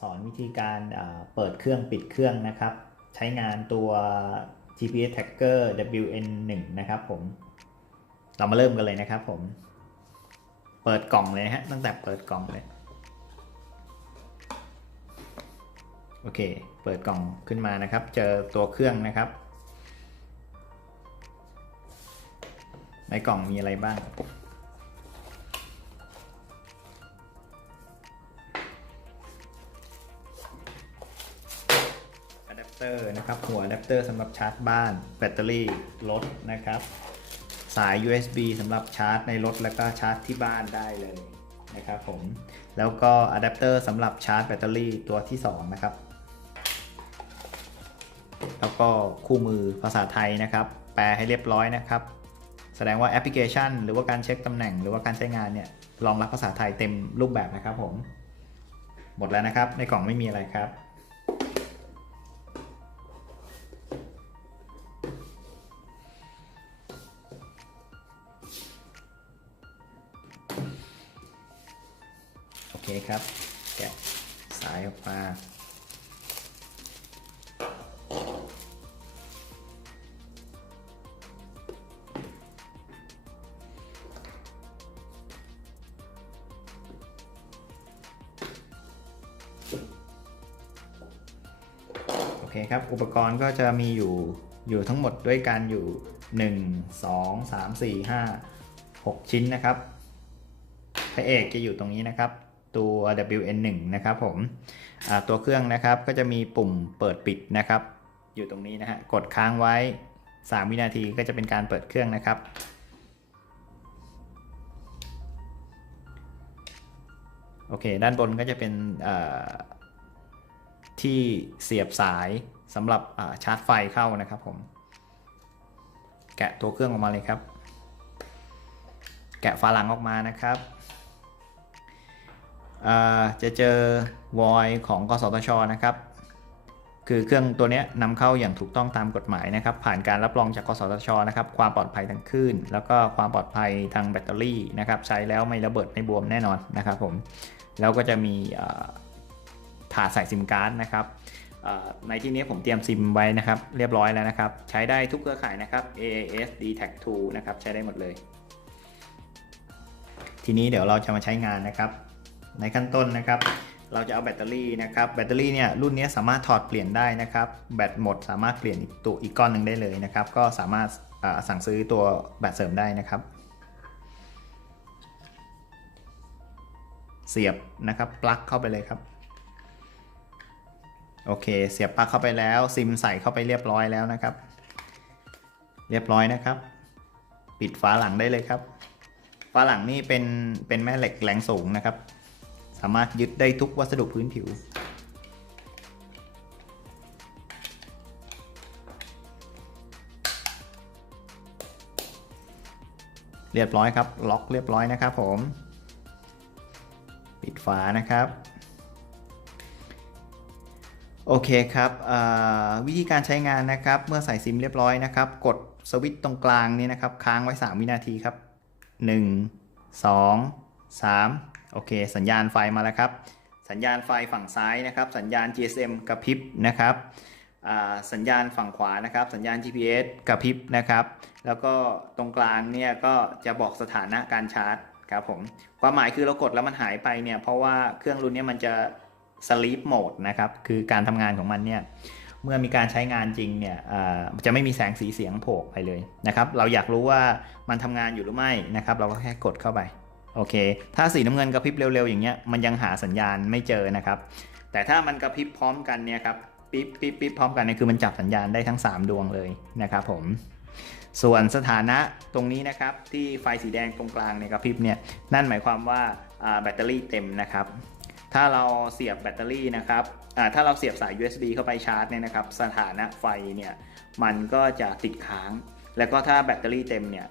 สอนวิธีการเปิดเครื่องปิดเครื่องนะครับ ใช้งานตัว GPS Tracker WN1 นะครับผม เรามาเริ่มกันเลยนะครับผม เปิดกล่องเลยฮะ ตั้งแต่เปิดกล่องเลย โอเค เปิดกล่องขึ้นมานะครับ เจอตัวเครื่องนะครับ ในกล่องมีอะไรบ้าง ตอร์นะครับ หัวอะแดปเตอร์สำหรับชาร์จบ้าน แบตเตอรี่รถนะครับ สาย USB สำหรับชาร์จในรถแล้วก็ชาร์จที่บ้านได้เลยนะครับผม แล้วก็อะแดปเตอร์สำหรับชาร์จแบตเตอรี่ตัวที่ 2 นะครับ แล้วก็คู่มือภาษาไทยนะครับ แปลให้เรียบร้อยนะครับ แสดงว่าแอปพลิเคชัน หรือว่าการเช็คตำแหน่ง หรือว่าการใช้งานเนี่ยรองรับภาษาไทยเต็มรูปแบบนะครับผม หมดแล้วนะครับ ในกล่องไม่มีอะไรครับ คครับ แกะสายออกมา โอเคครับ อุปกรณ์ก็จะมีอยู่อยู่ทั้งหมดด้วยกันอยู่ 1 2 3 4 5 6 ชิ้นนะครับพระเอกจะอยู่ตรงนี้นะครับ ตัว WN1 นะครับผมตัวเครื่องนะครับก็จะมีปุ่มเปิดปิดนะครับ อยู่ตรงนี้นะฮะกดค้างไว้ 3 วินาทีก็จะเป็นการเปิดเครื่องนะครับ โอเค ด้านบนก็จะเป็นที่เสียบสายสำหรับชาร์จไฟเข้านะครับผม แกะตัวเครื่องออกมาเลยครับ แกะฝาหลังออกมานะครับ จะเจอวอยของกสทชนะครับ คือเครื่องตัวนี้นำเข้าอย่างถูกต้องตามกฎหมายนะครับ ผ่านการรับรองจากกสทชนะครับ ความปลอดภัยทางคลื่น แล้วก็ความปลอดภัยทางแบตเตอรี่นะครับ ใช้แล้วไม่ระเบิดไม่บวมแน่นอนนะครับผม แล้วก็จะมีถาดใส่ซิมการ์ดนะครับในที่นี้ผมเตรียมซิมไว้นะครับ เรียบร้อยแล้วนะครับ ใช้ได้ทุกเครือข่ายนะครับ AAS d t a c 2นะครับ ใช้ได้หมดเลย ทีนี้เดี๋ยวเราจะมาใช้งานนะครับ ในขั้นต้นนะครับ เราจะเอาแบตเตอรี่นะครับ แบตเตอรี่เนี่ยรุ่นนี้สามารถถอดเปลี่ยนได้นะครับ แบตหมดสามารถเปลี่ยนอีกตัวอีกก้อนหนึ่งได้เลยนะครับ ก็สามารถสั่งซื้อตัวแบตเสริมได้นะครับ เสียบนะครับ ปลั๊กเข้าไปเลยครับ โอเค เสียบปลั๊กเข้าไปแล้ว ซิมใส่เข้าไปเรียบร้อยแล้วนะครับ เรียบร้อยนะครับ ปิดฝาหลังได้เลยครับ ฝาหลังนี่เป็นเป็นแม่เหล็กแรงสูงนะครับามารถยึดได้ทุกวัสดุพื้นผิว เรียบร้อยครับ ล็อกเรียบร้อยนะครับผม ปิดฝานะครับโอเคครับวิธีการใช้งานนะครับ เมื่อใส่ซิมเรียบร้อยนะครับ กดสวิตช์ตรงกลางนี้นะครับ ค้างไว้ 3 วินาทีครับ 1 2 3 โอเค สัญญาณไฟมาแล้วครับ สัญญาณไฟฝั่งซ้ายนะครับ สัญญาณ GSM กระพริบนะครับสัญญาณฝั่งขวานะครับ สัญญาณ GPS กระพริบนะครับ แล้วก็ตรงกลางเนี่ยก็จะบอกสถานะการชาร์จครับผมความหมายคือเรากดแล้วมันหายไปเนี่ยเพราะว่าเครื่องรุ่นนี้มันจะ sleep mode นะครับ คือการทำงานของมันเนี่ยเมื่อมีการใช้งานจริงเนี่ยจะไม่มีแสงสีเสียงโผล่ไปเลยนะครับ เราอยากรู้ว่ามันทำงานอยู่หรือไม่นะครับ เราก็แค่กดเข้าไป โอเค ถ้าสีน้ำเงินกระพริบเร็วๆอย่างเงี้ยมันยังหาสัญญาณไม่เจอนะครับ แต่ถ้ามันกระพริบพร้อมกันเนี่ยครับปิ๊บปิ๊บปิ๊บพร้อมกันเนี่ยคือมันจับสัญญาณได้ทั้ง 3 ดวงเลยนะครับผม ส่วนสถานะตรงนี้นะครับ ที่ไฟสีแดงตรงกลางเนี่ยกระพริบเนี่ยนั่นหมายความว่าแบตเตอรี่เต็มนะครับถ้าเราเสียบแบตเตอรี่นะครับถ้าเราเสียบสาย USB เข้าไปชาร์จเนี่ยนะครับ สถานะไฟเนี่ยมันก็จะติดค้าง แล้วก็ถ้าแบตเตอรี่เต็มเนี่ย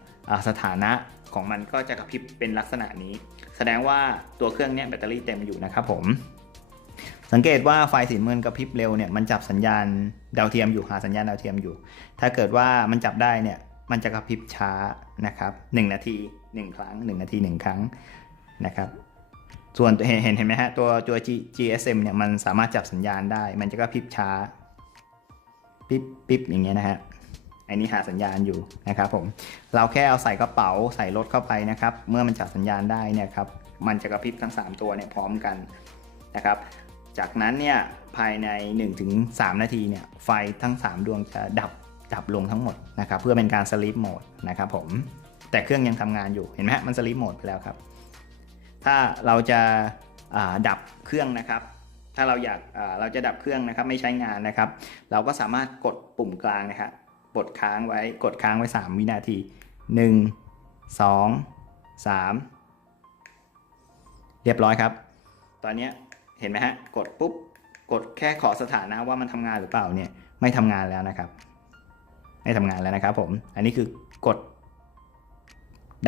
สถานะ ของมันก็จะกระพริบเป็นลักษณะนี้ แสดงว่าตัวเครื่องเนี้ยแบตเตอรี่เต็มอยู่นะครับผม สังเกตว่าไฟสีเงินกระพริบเร็วเนี่ยมันจับสัญญาณดาวเทียมอยู่หาสัญญาณดาวเทียมอยู่ ถ้าเกิดว่ามันจับได้เนี่ยมันจะกระพริบช้านะครับ1นาที 1 ครั้ง 1 นาที 1 ครั้งนะครับส่วนเห็นเห็นเห็นไหมฮะตัวตัว G- GSM เนี่ยมันสามารถจับสัญญาณได้ มันจะก็พริบช้า ปิ๊บปิ๊บอย่างเงี้ยนะฮะ อันนี้หาสัญญาณอยู่นะครับผม เราแค่เอาใส่กระเป๋าใส่รถเข้าไปนะครับ เมื่อมันจับสัญญาณได้เนี่ยครับ มันจะกระพริบทั้ง 3 ตัวเนี่ยพร้อมกันนะครับ จากนั้นเนี่ยภายใน 1-3 นาทีเนี่ยไฟทั้ง 3 ดวงจะดับดับลงทั้งหมดนะครับ เพื่อเป็นการสลีปโหมดนะครับผม แต่เครื่องยังทำงานอยู่เห็นไหมมันสลีปโหมดไปแล้วครับ ถ้าเราจะดับเครื่องนะครับถ้าเราอยากเราจะดับเครื่องนะครับไม่ใช้งานนะครับ เราก็สามารถกดปุ่มกลางนะครับ กดค้างไว้กดค้างไว้ 3 วินาที 1 2 3 เรียบร้อยครับ ตอนนี้เห็นไหมฮะ กดปุ๊บ กดแค่ขอสถานะว่ามันทำงานหรือเปล่าเนี่ย ไม่ทำงานแล้วนะครับ ไม่ทำงานแล้วนะครับผม อันนี้คือกด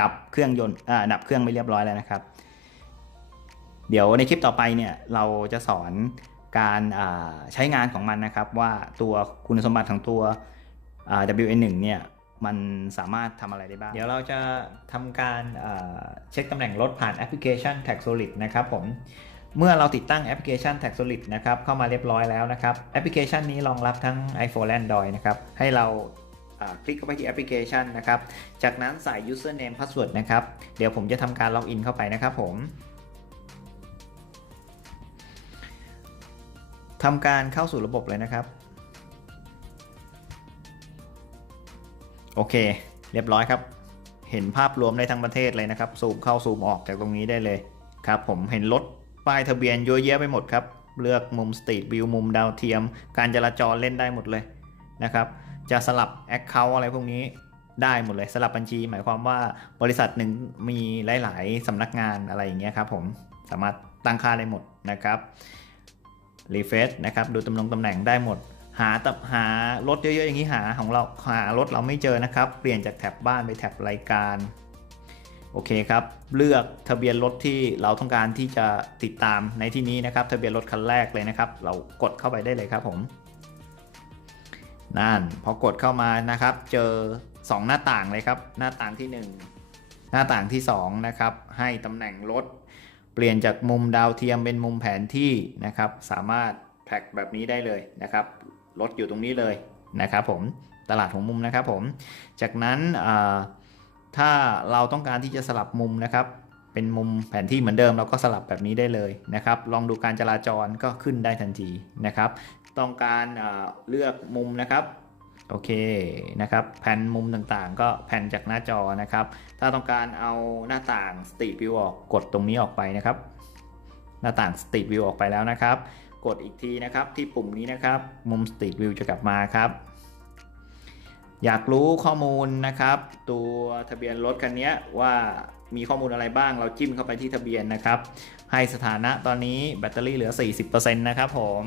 ดับเครื่องยนต์อ่าดับเครื่องไม่เรียบร้อยแล้วนะครับ เดี๋ยวในคลิปต่อไปเนี่ยเราจะสอนการใช้งานของมันนะครับ ว่าตัวคุณสมบัติของตัว WN1 เนี่ยมันสามารถทำอะไรได้บ้าง เดี๋ยวเราจะทำการเช็คตำแหน่งรถผ่านแอปพลิเคชัน Tag Solid นะครับผมเมื่อเราติดตั้งแอปพลิเคชัน Tag Solid นะครับเข้ามาเรียบร้อยแล้วนะครับแอปพลิเคชันนี้รองรับทั้ง iPhone และ Android นะครับให้เราคลิกเข้าไปที่แอปพลิเคชันนะครับ จากนั้นใส่ username password นะครับ เดี๋ยวผมจะทำการล็อกอินเข้าไปนะครับผมทำการเข้าสู่ระบบเลยนะครับ โอเค เรียบร้อยครับ เห็นภาพรวมได้ทั้งประเทศเลยนะครับ ซูมเข้าซูมออกจากตรงนี้ได้เลยครับ ผมเห็นรถป้ายทะเบียนเยอะแยะไปหมดครับ เลือกมุมสตรีทวิวมุมดาวเทียม การจราจรเล่นได้หมดเลยนะครับ จะสลับ Account อะไรพวกนี้ได้หมดเลยสลับบัญชี หมายความว่าบริษัทหนึ่งมีหลาย ๆสำนักงานอะไรอย่างเงี้ยครับผมสามารถตั้งค่าได้หมดนะครับรีเฟซนะครับดูตำแหน่งตำแหน่งได้หมด หาตับหารถเยอะๆอย่างนี้หาของเราหารถเราไม่เจอนะครับ เปลี่ยนจากแท็บบ้านไปแท็บรายการ โอเคครับ เลือกทะเบียนรถที่เราต้องการที่จะติดตามในที่นี้นะครับ ทะเบียนรถคันแรกเลยนะครับ เรากดเข้าไปได้เลยครับผมนั่นพอกดเข้ามานะครับ เจอ 2 หน้าต่างเลยครับ หน้าต่างที่ 1 หน้าต่างที่ 2 นะครับ ให้ตำแหน่งรถ เปลี่ยนจากมุมดาวเทียมเป็นมุมแผนที่นะครับ สามารถแท็กแบบนี้ได้เลยนะครับ รถอยู่ตรงนี้เลยนะครับผมตลาดของมุมนะครับผมจากนั้นถ้าเราต้องการที่จะสลับมุมนะครับเป็นมุมแผนที่เหมือนเดิมเราก็สลับแบบนี้ได้เลยนะครับลองดูการจราจรก็ขึ้นได้ทันทีนะครับ ต้องการอ่าเลือกมุมนะครับโอเคนะครับแผ่นมุมต่างๆ ก็แผ่นจากหน้าจอนะครับ ถ้าต้องการเอาหน้าต่าง Street View ออกกดตรงนี้ออกไปนะครับ หน้าต่าง Street View ออกไปแล้วนะครับ กดอีกทีนะครับที่ปุ่มนี้นะครับ มุม Street View จะกลับมาครับ อยากรู้ข้อมูลนะครับ ตัวทะเบียนรถคันนี้ว่ามีข้อมูลอะไรบ้างเราจิ้มเข้าไปที่ทะเบียนนะครับ ให้สถานะตอนนี้แบตเตอรี่เหลือ 40%นะครับผม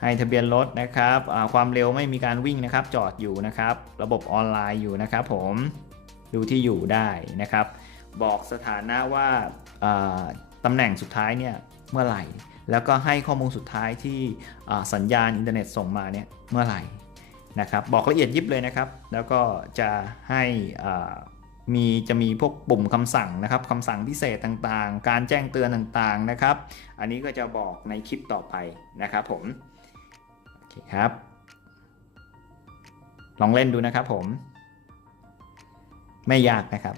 ให้ทะเบียนรถนะครับความเร็วไม่มีการวิ่งนะครับ จอดอยู่นะครับ ระบบออนไลน์อยู่นะครับ ผมดูที่อยู่ได้นะครับ บอกสถานะว่าตำแหน่งสุดท้ายเนี่ยเมื่อไหร่ แล้วก็ให้ข้อมูลสุดท้ายที่สัญญาณอินเทอร์เน็ตส่งมาเนี่ยเมื่อไหร่นะครับบอกละเอียดยิบเลยนะครับ แล้วก็จะให้มีจะมีพวกปุ่มคำสั่งนะครับคำสั่งพิเศษต่างๆ การแจ้งเตือนต่างๆนะครับ อันนี้ก็จะบอกในคลิปต่อไปนะครับผมโอเคครับ ลองเล่นดูนะครับผม ไม่ยากนะครับ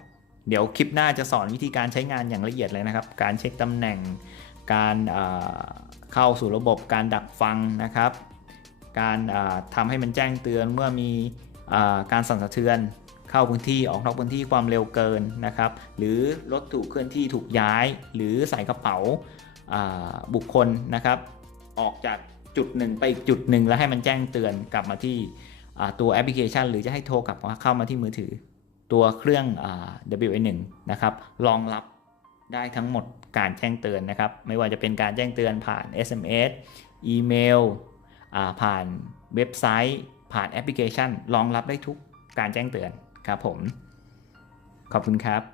เดี๋ยวคลิปหน้าจะสอนวิธีการใช้งานอย่างละเอียดเลยนะครับ การเช็คตำแหน่ง การเข้าสู่ระบบการดักฟังนะครับ การเอ่อทำให้มันแจ้งเตือนเมื่อมีอการสั่นสะเทือนเข้าพื้นที่ออกนอกพื้นที่ความเร็วเกินนะครับ หรือรถถูกเคลื่อนที่ถูกย้าย หรือใส่กระเป๋าบุคคลนะครับ ออกจากจุดหนึ่งไปอีกจุดหนึ่งแล้วให้มันแจ้งเตือนกลับมาที่ตัวแอปพลิเคชัน หรือจะให้โทรกลับเข้ามาที่มือถือ ตัวเครื่อง WA1 นะครับรองรับ ได้ทั้งหมดการแจ้งเตือนนะครับ ไม่ว่าจะเป็นการแจ้งเตือนผ่าน SMS อีเมลอ่าผ่านเว็บไซต์ ผ่านแอปพลิเคชันรองรับได้ทุกการแจ้งเตือนครับผม ขอบคุณครับ